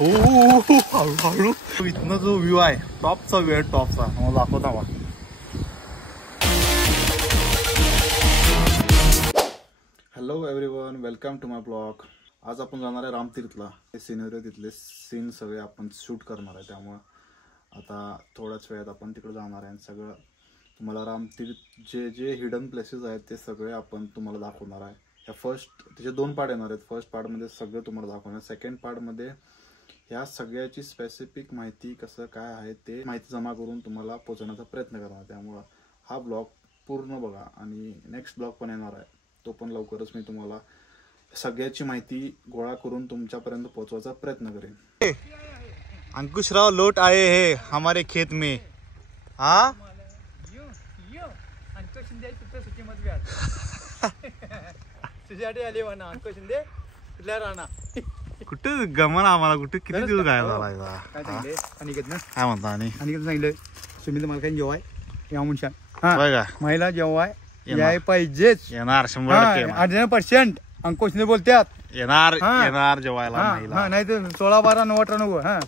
हो हळूहळू इथनं जो व्ह्यू आहे टॉपचा व्ह्यू आहे टॉपचा मला दाखवता हवा. Hello everyone, welcome to my blog. आज आपण जाणार आहे रामतीर्थला. ते सिनेरी तिथले सीन सगळे आपण शूट करणार आहे, त्यामुळं आता थोड्याच वेळात आपण तिकडे जाणार आहे. सगळं तुम्हाला रामतीर्थ जे जे हिडन प्लेसेस आहेत ते सगळे आपण तुम्हाला दाखवणार आहे. या त्याचे 2 पार्ट येणार आहेत. फर्स्ट पार्टमध्ये सगळं तुम्हाला दाखवणार. सेकंड पार्टमध्ये ह्या सगळ्याची स्पेसिफिक माहिती कसं काय आहे ते माहिती जमा करून तुम्हाला पोहोचवण्याचा प्रयत्न करणार. त्यामुळं हा ब्लॉग पूर्ण बघा आणि नेक्स्ट ब्लॉग पण येणार आहे, तो पण लवकरच मी तुम्हाला सगळ्याची माहिती गोळा करून तुमच्यापर्यंत पोहोचवायचा प्रयत्न करेन. अंकुशराव लोट आए हैं हमारे खेत में. हाँ कुठे गमन आम्हाला कुठे किती दिवस गायब झाला काय म्हणता. आणि सांगितलं सुनील मला काही जेवाय या म्हणशान महिला जेवाय याय पाहिजेच. येणार 100% अंकुशने बोलतात येणार जेवायला. नाही तर 16-12 9-18 नको. हा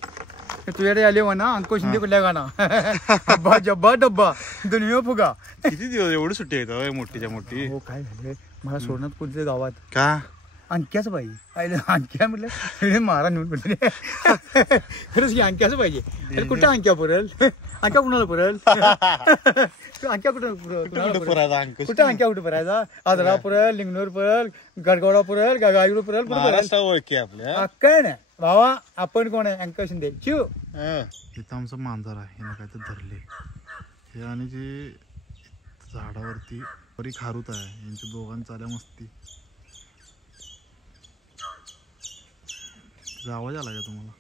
तुझ्याकडे आले म्हणा अंकुश शिंदे कुठल्या गाणं डब्बा जब्बा डब्बा दुनिया फुगा. किती दिवस एवढी सुट्टी येतं मोठीच्या मोठी. हो काय झालं मला सोडण्यात कोणत्या गावात का आणख्याच पाहिजे. आणख्या म्हटलं मारा नेऊन म्हटले खरंच की आणख्याच पाहिजे. कुठं आणख्या पुरल आणख्या कुणाला पुरल आणख्या कुठं कुठं आणख्या कुठं पुरायचा. आदरा पुरल लिंगनूर पुरल गडगौडा पुरल गायगुड पुरल ओळखी आपल्या काय नाही भावा. आपण कोण आहे अंकुश शिंदे चिव. इथं आमचं मांजर आहे, हिनं काय तर धरले हे. आणि जे झाडावरती बरी खारूत आहे यांच्या दोघांचा आल्या मस्ती. आवाज आला का तुम्हाला?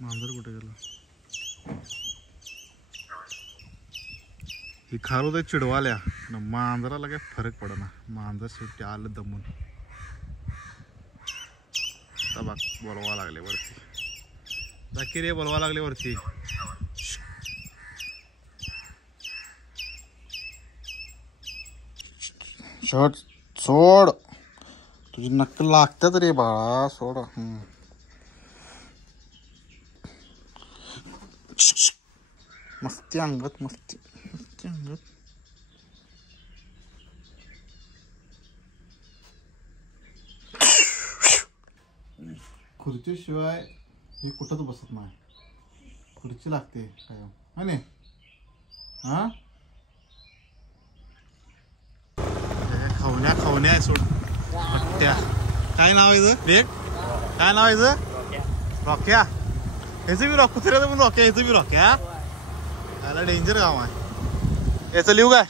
मांजर कुठे गेला? ही खारूत आहे चिडवाल्या. मांजराला काय फरक पडना. मांजर शेवटी आलं दमून. तबाक बोलवा लागले वरती. जाकी रे बोलवा लागले वरती. शर्ट सोड, तुझी नक्कल लागतात रे बाळा, सोड. मस्ती अंगत मस्ती मस्ती अंगत. खुर्चीशिवाय हे कुठंच बसत नाही. खुर्ची लागते काय नाही. हा खावण्या आहे सोड. पट्ट्या काय नाव आहे वेग? काय नाव आहे? रॉक्या. ह्याचं बी कुत्र्याचं पण रॉक्या, ह्याचं बी रॉक्या. त्याला डेंजर गाव आहे. याचं लिहू काय?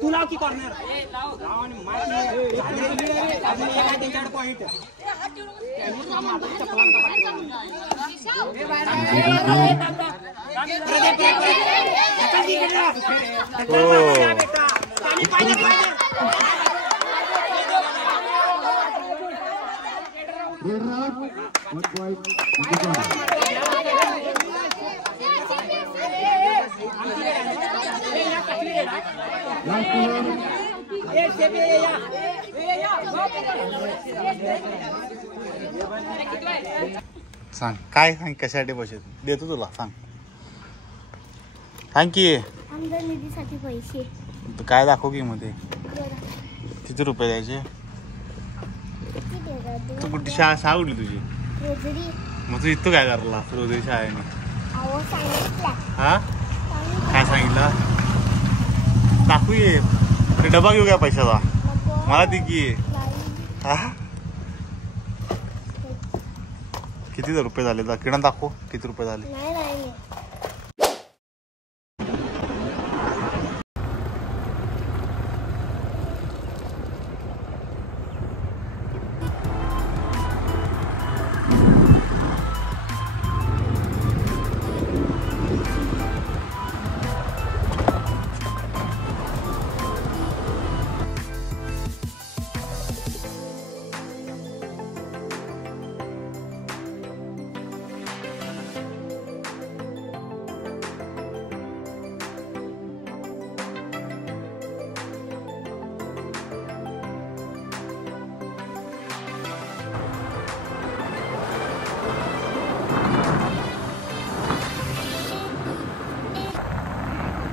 तू लाव की कॉर्नर सांग काय सांग कशासाठी पैसे देतो तुला सांग. सांग की आमदार निधीसाठी पैसे काय दाखव की मध्ये बरं. किती रुपये द्यायचे. किती देतात? तू कुठली शाळा उडली तुझी. रोजरी मग तू इथं काय करला रोजरी शाळेने. अहो सांगितला हा काय सांगितलं दाखवू ये डबा घेऊ काय पैशाचा मला दे की. हा किती रुपये झाले किरण दाखव किती रुपये झाले. नाही नाही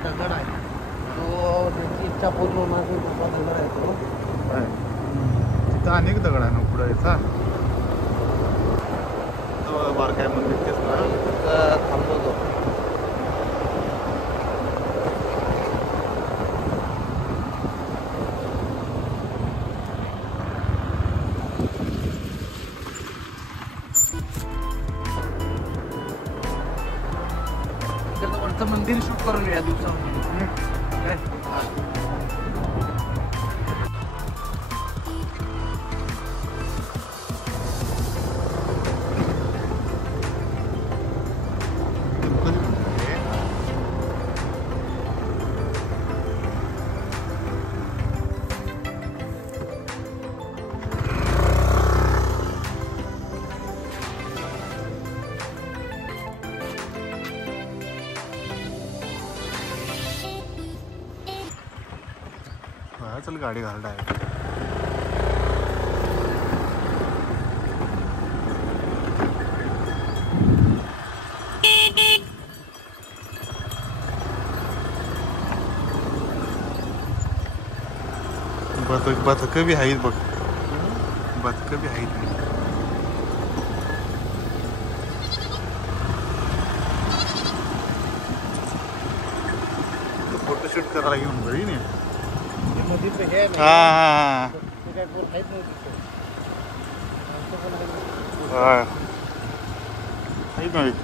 दगड आहे तो त्याची इच्छा पूर्ण होण्यासाठी मोठा दगड आहे तो. तिथं अनेक दगड आहे ना पुढे याचा बारकाय मंदिर तेच ना. थांबवतो. वरचं मंदिर शूट करून या दिवसामध्ये काय. चल गाडी घाल डायरेक्ट. बदक बी आहेत बघ बदक बी आहेत. फोटोशूट करायला घेऊन बरी नाही. हा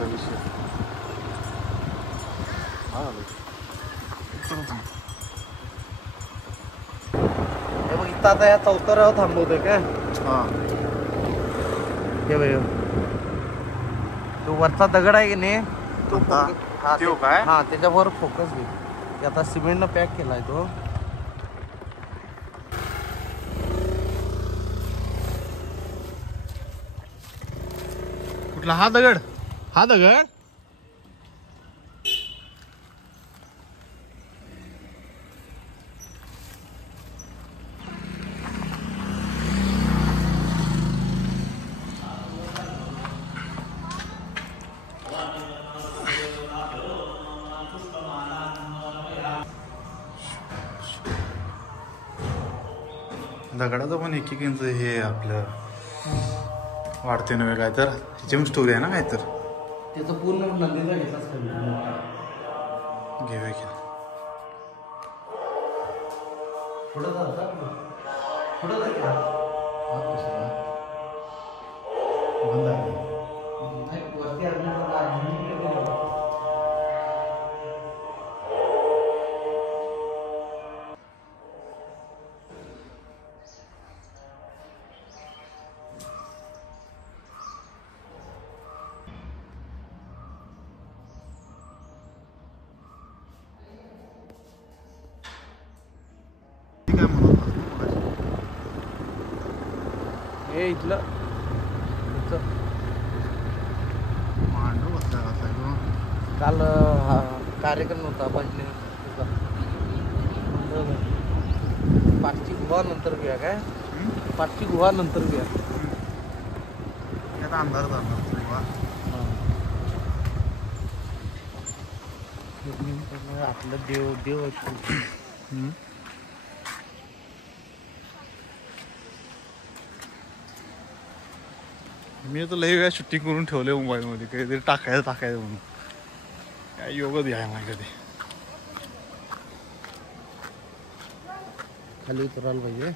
विषय बघ इथं आता या चौतऱ्यावर थांबवतोय काय. हे बघ तो वरचा दगड आहे की नाही तो काय हा त्याच्यावर फोकस घे. ते आता सिमेंटनं पॅक केलाय तो. कुठला हा दगड दगडाचं पण एक हे आपलं वाढते नव्हे काय तर त्याची पण स्टोरी आहे ना काय तर. त्याचं पूर्ण नंदीचा घेतलाच घेऊया की पुढं जातात पुढं जायचं बंद आहे. वरती अजून काय म्हणत हे इथलं मांडव बसला काल कार्यक्रम होता पंचनीचा. पाचची गुहा नंतर घेऊया काय. पाचची गुहा नंतर घेऊया. आता अंधार जाणार आपलं देव देव मी तर लई वेळा शूटिंग करून ठेवले मोबाईलमध्ये काहीतरी टाकायचं म्हणून काय योगच घ्याय नाही कधी. खाली उतरायला पाहिजे.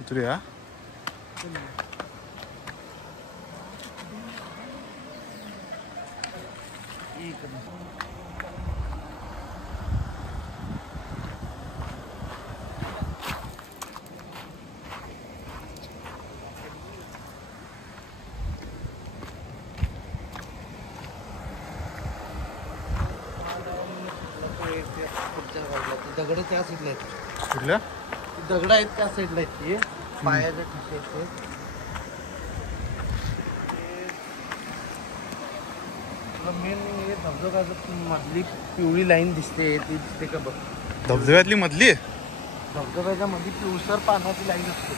उतरूया. दगड त्या साईडला आहेत. कुठल्या दगड आहेत त्या साईडला आहेत ते पायाच्या ठिकाणी आहेत. मेन हे धबधब्याचं मधली पिवळी लाईन दिसते ती दिसते का बघ. धबधब्यातली मधली धबधब्याच्या मध्ये पिवसर पाण्याची लाईन असते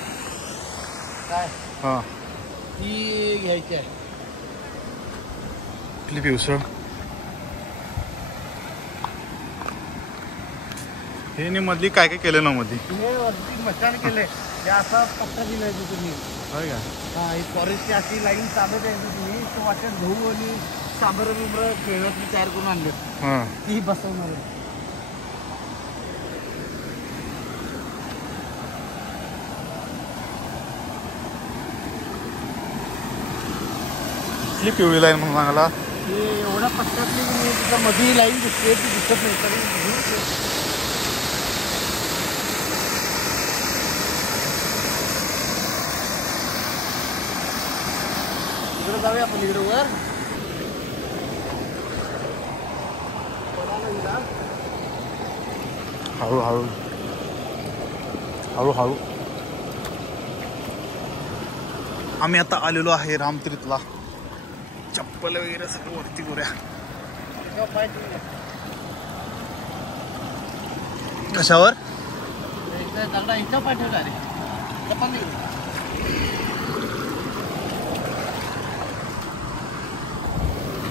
काय हा ती घ्यायची आहे. कुठली पिवसळ हे नाही मधली काय काय केलं ना मध्ये हे वरती मचान केलंय हे असा पट्टा दिलाय तुम्ही. होय का. हा ही फॉरेस्टची अशी लाईन चालत आहे तुम्ही तो वाटत गहू आणि सांबर बिंबर खेळण्यातली तयार करून आणले हा ती बसवणार आहे. कुठली पिवळी लाईन म्हणून सांगायला. हे एवढ्या पट्ट्यातली मी तिथं मध्ये लाईन दिसते ती दिसत नाही तरी इकडे जाऊया आपण इकडे वर. हळूहळू हळूहळू आम्ही आता आलेलो आहे रामतीर्थला. चप्पल वगैरे सगळं वरती करूया. कशावर इथं पाठवला रे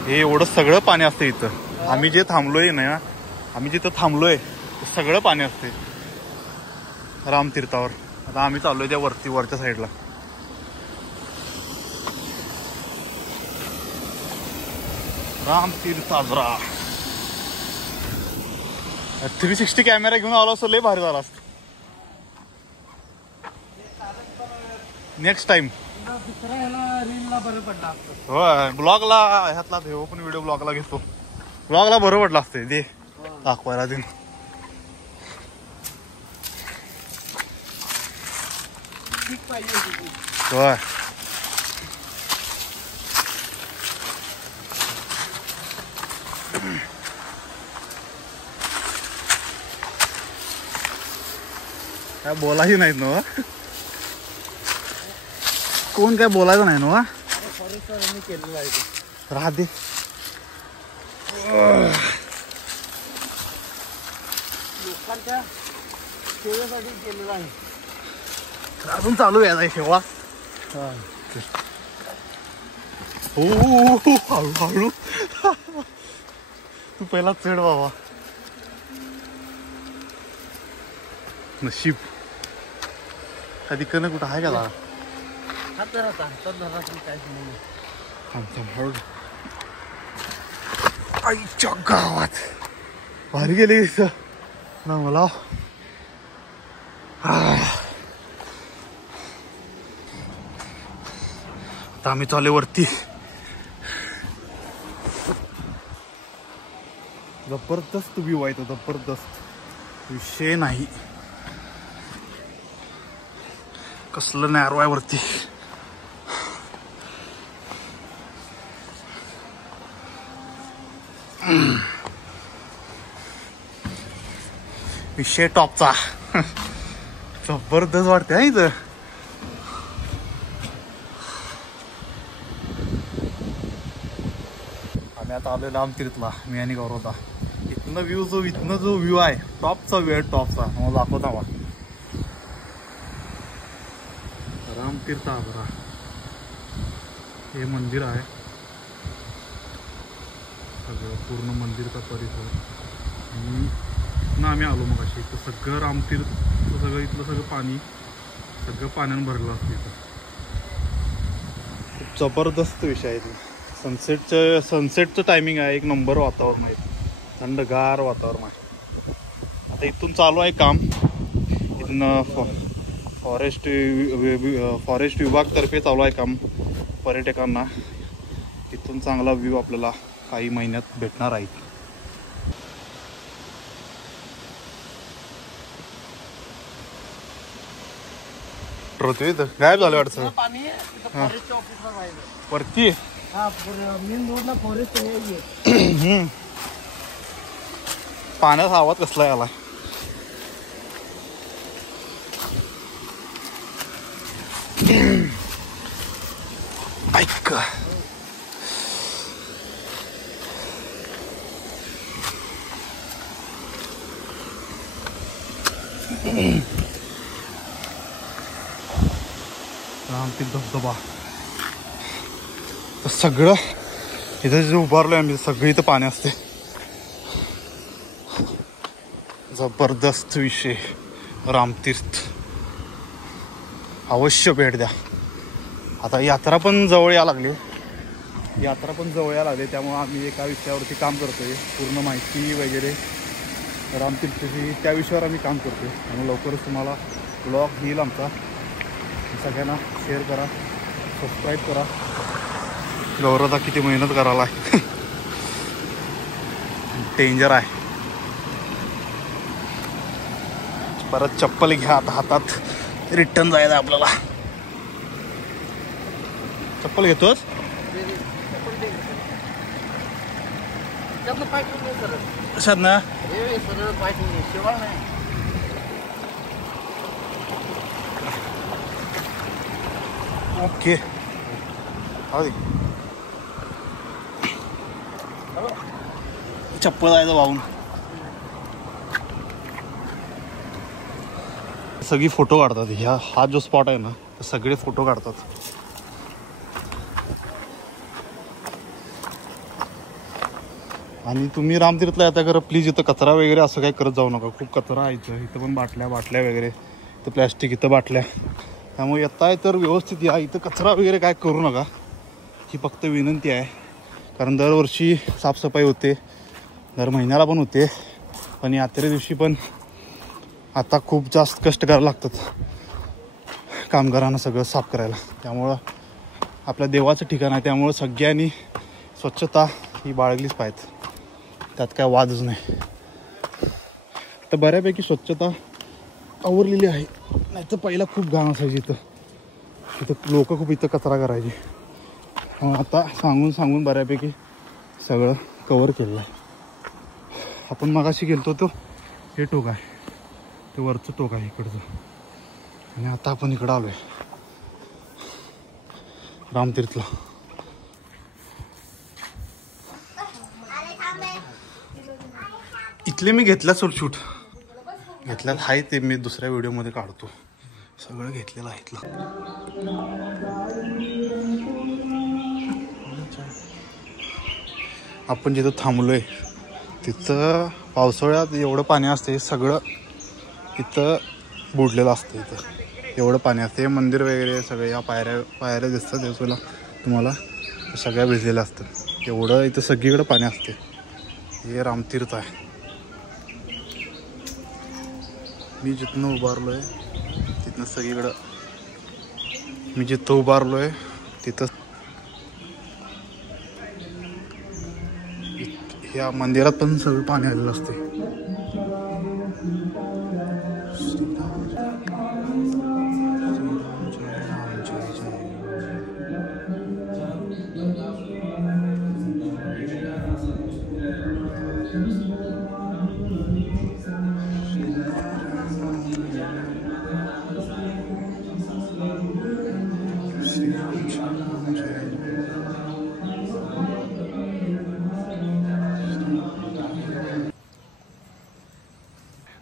हे एवढं सगळं पाणी असतं इथं. आम्ही जे थांबलोय ना आम्ही जिथं थांबलोय ते सगळं पाणी असते रामतीर्थावर. आता आम्ही चाललोय त्या वरच्या साईडला. रामतीर्थ आजरा 360 कॅमेरा घेऊन आलो असं लय भारी झाला असत. नेक्स्ट टाइम दुसरा ह्याला रीलला बरं पडला असतं. होय ब्लॉगला ह्यातला देव पण व्हिडिओ ब्लॉगला घेतो. ब्लॉगला बरं पडलं असते ते दाखवायला दिन. ठीक पाहिजे होय काय बोलायची नाहीत ना कोण काय बोलायचं नाही ना फॉरेस्टवाल्यांनी केलेलं आहे ते. राहते. लोकांच्या सेवेसाठी केलेलं आहे. अजून चालू आहे शेवा. हो हळूहळू तू पहिला चढ बाबा. नशीब कधी करणं कुठं आहे का. हात धरा काय हळू आईच्या गावात भारी गेले ना मला. आता आम्ही चालले वरती. जबरदस्त व्ह्यू आहे तो. जबरदस्त विषय नाही. कसलं नॅरो आहे वरती. विषय टॉपचा. जबरदस्त वाटते हा इथं. आम्ही आता आलोय रामतीर्थला मी आणि गौरवता. इथनं जो व्ह्यू आहे टॉपचा व्ह्यू आहे टॉपचा. मला दाखवता वा रामतीर्थ आजरा. हे मंदिर आहे, सगळं पूर्ण मंदिरचा परिसर. आणि ना आम्ही आलो मग अशी इथं सगळं रामतीर्थ सगळं इथलं सगळं पाणी सगळं पाण्यानं भरलं असतं इथं. खूप जबरदस्त विषय आहे इथं. सनसेटचं टायमिंग आहे, एक नंबर वातावरण आहे, थंडगार वातावरण आहे. आता इथून चालू आहे काम. इथून फॉरेस्ट विभागातर्फे चालू आहे काम. पर्यटकांना इथून चांगला व्ह्यू आपल्याला काही महिन्यात भेटणार आहे. गायब झालं वाटतं वरती. पाण्याचा आवाज कसला आला. ऐक रामतीर्थ धबधबा सगळं इथं जे उभारलोय आम्ही सगळं इथं पाणी असते. जबरदस्त विषय. रामतीर्थ अवश्य भेट द्या. आता यात्रा पण जवळ यायला लागली त्यामुळे आम्ही एका विषयावरती काम करतोय. पूर्ण माहिती वगैरे रामतीर्थची त्या विषयावर आम्ही काम करतोय. त्यामुळे लवकरच तुम्हाला ब्लॉग येईल आमचा. सगळ्यांना शेअर करा, सबस्क्राईब करा. गौरवता किती मेहनत करायला डेंजर आहे. परत चप्पल घ्या आता हातात, रिटर्न जायचं आपल्याला. चप्पल घेतोच कशात ना ओके. चप्पल जायचं वाहून. सगळी फोटो काढतात. हा जो स्पॉट आहे ना सगळे फोटो काढतात. आणि तुम्ही रामतीर्थला येता करा प्लीज इथं कचरा वगैरे असं काही करत जाऊ नका. खूप कचरा आहे इथं पण बाटल्या वगैरे, इथं प्लॅस्टिक, इथं बाटल्या. त्यामुळे येताय तर व्यवस्थित या. इथं कचरा वगैरे काय करू नका ही फक्त विनंती आहे. कारण दरवर्षी साफसफाई होते, दर महिन्याला पण होते, पण यात्रे दिवशी पण आता खूप जास्त कष्ट करायला लागतात कामगारांना सगळं साफ करायला. त्यामुळं आपल्या देवाचं ठिकाण आहे, त्यामुळं सगळ्यांनी स्वच्छता ही बाळगलीच पाहिजे. त्यात काय वादच नाही. तर बऱ्यापैकी स्वच्छता आवरलेली आहे. नाही तर पहिला खूप घाण असायची इथं लोक खूप इथं कचरा करायची. आता सांगून बऱ्यापैकी सगळं कवर केलेलं आहे. आपण मगाशी गेलतो तो हे टोक आहे, ते वरचं टोक आहे इकडचं. आणि आता आपण इकडं आलोय रामतीर्थला. इथले मी घेतल्या शूट घेतल्यात आहे ते मी दुसऱ्या व्हिडिओमध्ये काढतो. सगळं घेतलेलं आहे इथलं. आपण जिथं थांबलोय तिथं पावसाळ्यात एवढं पाणी असते, सगळं इथं बुडलेलं असतं. इथं एवढं पाणी असते. मंदिर वगैरे सगळे या पायऱ्या दिसतात त्यावेळेला तुम्हाला, सगळ्या भिजलेल्या असतात. एवढं इथं सगळीकडं पाणी असते. हे रामतीर्थ आहे. मी जिथनं उभारलोय तिथनं सगळीकडं, मी जिथं उभारलोय तिथं ह्या मंदिरात पण सगळं पाणी आलेलं असते.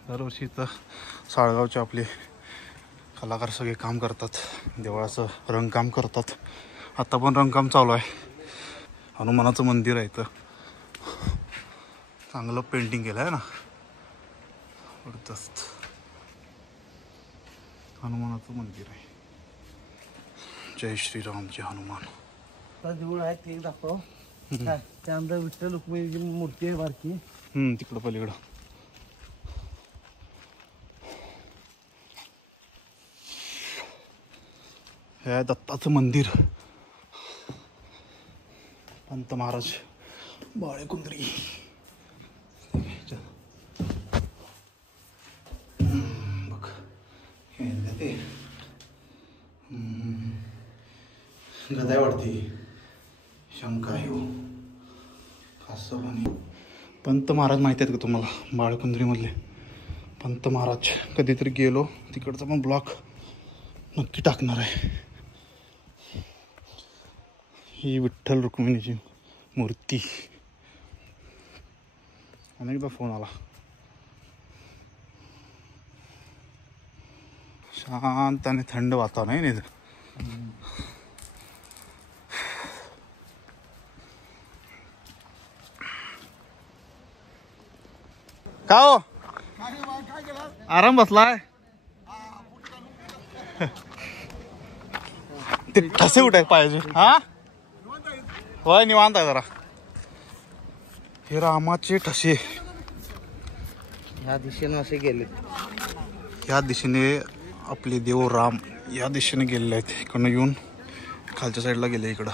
दरवर्षी इथं साळगावचे आपले कलाकार सगळे काम करतात, देवळाचं रंगकाम करतात. आता पण रंगकाम चालू आहे. हनुमानाचं मंदिर आहे इथं, चांगलं पेंटिंग केलं आहे ना. जबरदस्त हनुमानाचं मंदिर आहे. जय श्रीराम जय हनुमान. देऊळ आहे ते दाखव. त्यानंतर विठ्ठल रुक्मिणीची मूर्ती आहे बारकी. तिकडं पलीकडं. हे आहे दत्ताचं मंदिर. पंत महाराज बाळेकुंद्री. बघ ते गदाय वाटते. शंका आहे असं. आणि पंत महाराज माहिती आहेत का तुम्हाला? बाळकुंद्रीमधले पंत महाराज. कधीतरी गेलो तिकडचा पण ब्लॉग नक्की टाकणार आहे. ही विठ्ठल रुक्मिणीची मूर्ती. अनेकदा फोन आला. शांत आणि थंड वातावरण आहे नाही. का हो आराम बसलाय? ते ठसे उठाय पाहिजे. हा होय निवांत आहे जरा. हे रामाचे ठसे ह्या दिशेने असे गेले. ह्या दिशेने आपले देव राम या दिशेने गेलेले आहेत. इकडनं येऊन खालच्या साईडला गेले इकडं.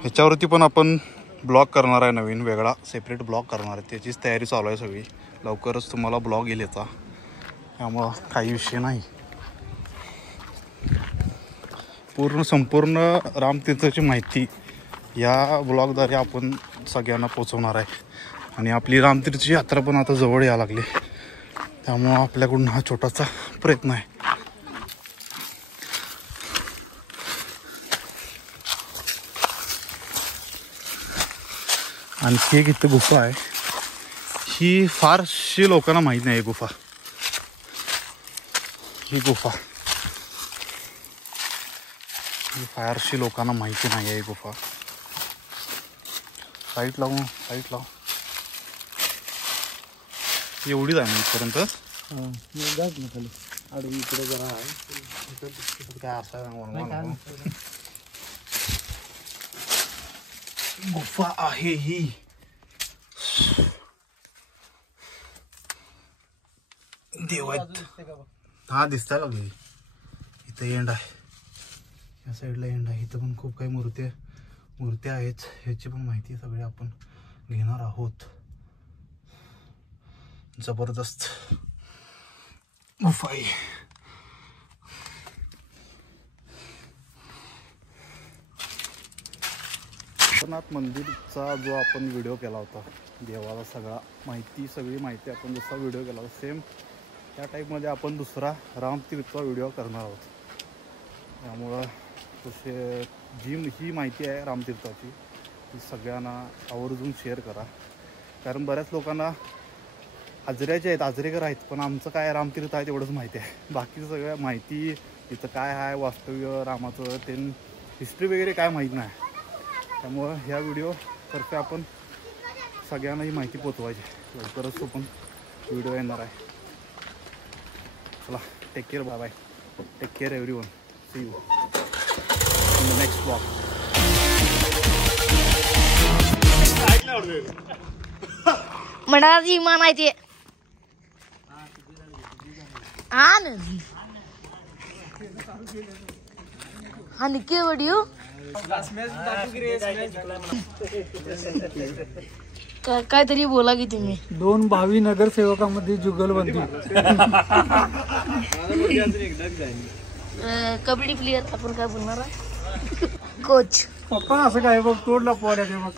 ह्याच्यावरती पण आपण ब्लॉग करणार आहे, नवीन वेगळा सेपरेट ब्लॉग करणार आहे. त्याचीच तयारी चालू आहे सगळी. लवकरच तुम्हाला ब्लॉग येईल याचा, त्यामुळं काही विषय नाही. संपूर्ण रामतीर्थाची माहिती या ब्लॉगद्वारे आपण सगळ्यांना पोचवणार आहे. आणि आपली रामतीर्थची यात्रा पण आता जवळ यायला लागली, त्यामुळं आपल्याकडून हा छोटासा प्रयत्न आहे. आणखी एक इथं गुफा आहे. ही फारशी लोकांना माहीत नाही. गुफा ही फारशी लोकांना माहिती नाही आहे. गुफा साईट लावून एवढीच आहे इथपर्यंत. खाली इकडे जरा आहे. काय असं गुफा आहे ही. देवात हा दिसताय लागली. इथं एंड आहे, या साईडला एंड आहे. इथं पण खूप काही मूर्त्या आहेत. ह्याची पण माहिती सगळी आपण घेणार आहोत. जबरदस्त गुफा आहे. विश्वनाथ मंदिरचा जो आपण व्हिडिओ केला होता, देवाला सगळी माहिती आपण जसा व्हिडिओ केला होता, सेम त्या टाईपमध्ये आपण दुसरा रामतीर्थचा व्हिडिओ करणार आहोत. त्यामुळं ही माहिती आहे रामतीर्थाची ती सगळ्यांना आवर्जून शेअर करा. कारण बऱ्याच लोकांना आजऱ्याचे आहेत, आजरेकर आहेत, पण आमचं काय रामतीर्थ आहे तेवढंच माहिती आहे. बाकी सगळ्या माहिती इथं काय आहे, वास्तव्य रामाचं ते हिस्ट्री वगैरे काय माहीत नाही. त्यामुळं ह्या व्हिडिओतर्फे आपण सगळ्यांना ही माहिती पोचवायची. लवकरच तो पण व्हिडिओ येणार आहे. चला, take care, bye bye. Take care everyone. See you in the next blog. मनाची मानायची हा निकी व्हिडिओ काहीतरी बोला की तुम्ही. 2 भावी नगरसेवकांमध्ये जुगलबंदी. कबड्डी प्लेअर आपण काय बोलणार आहे? कोच पप्पा असं काय बघ तोडला पोऱ्या ते बघ.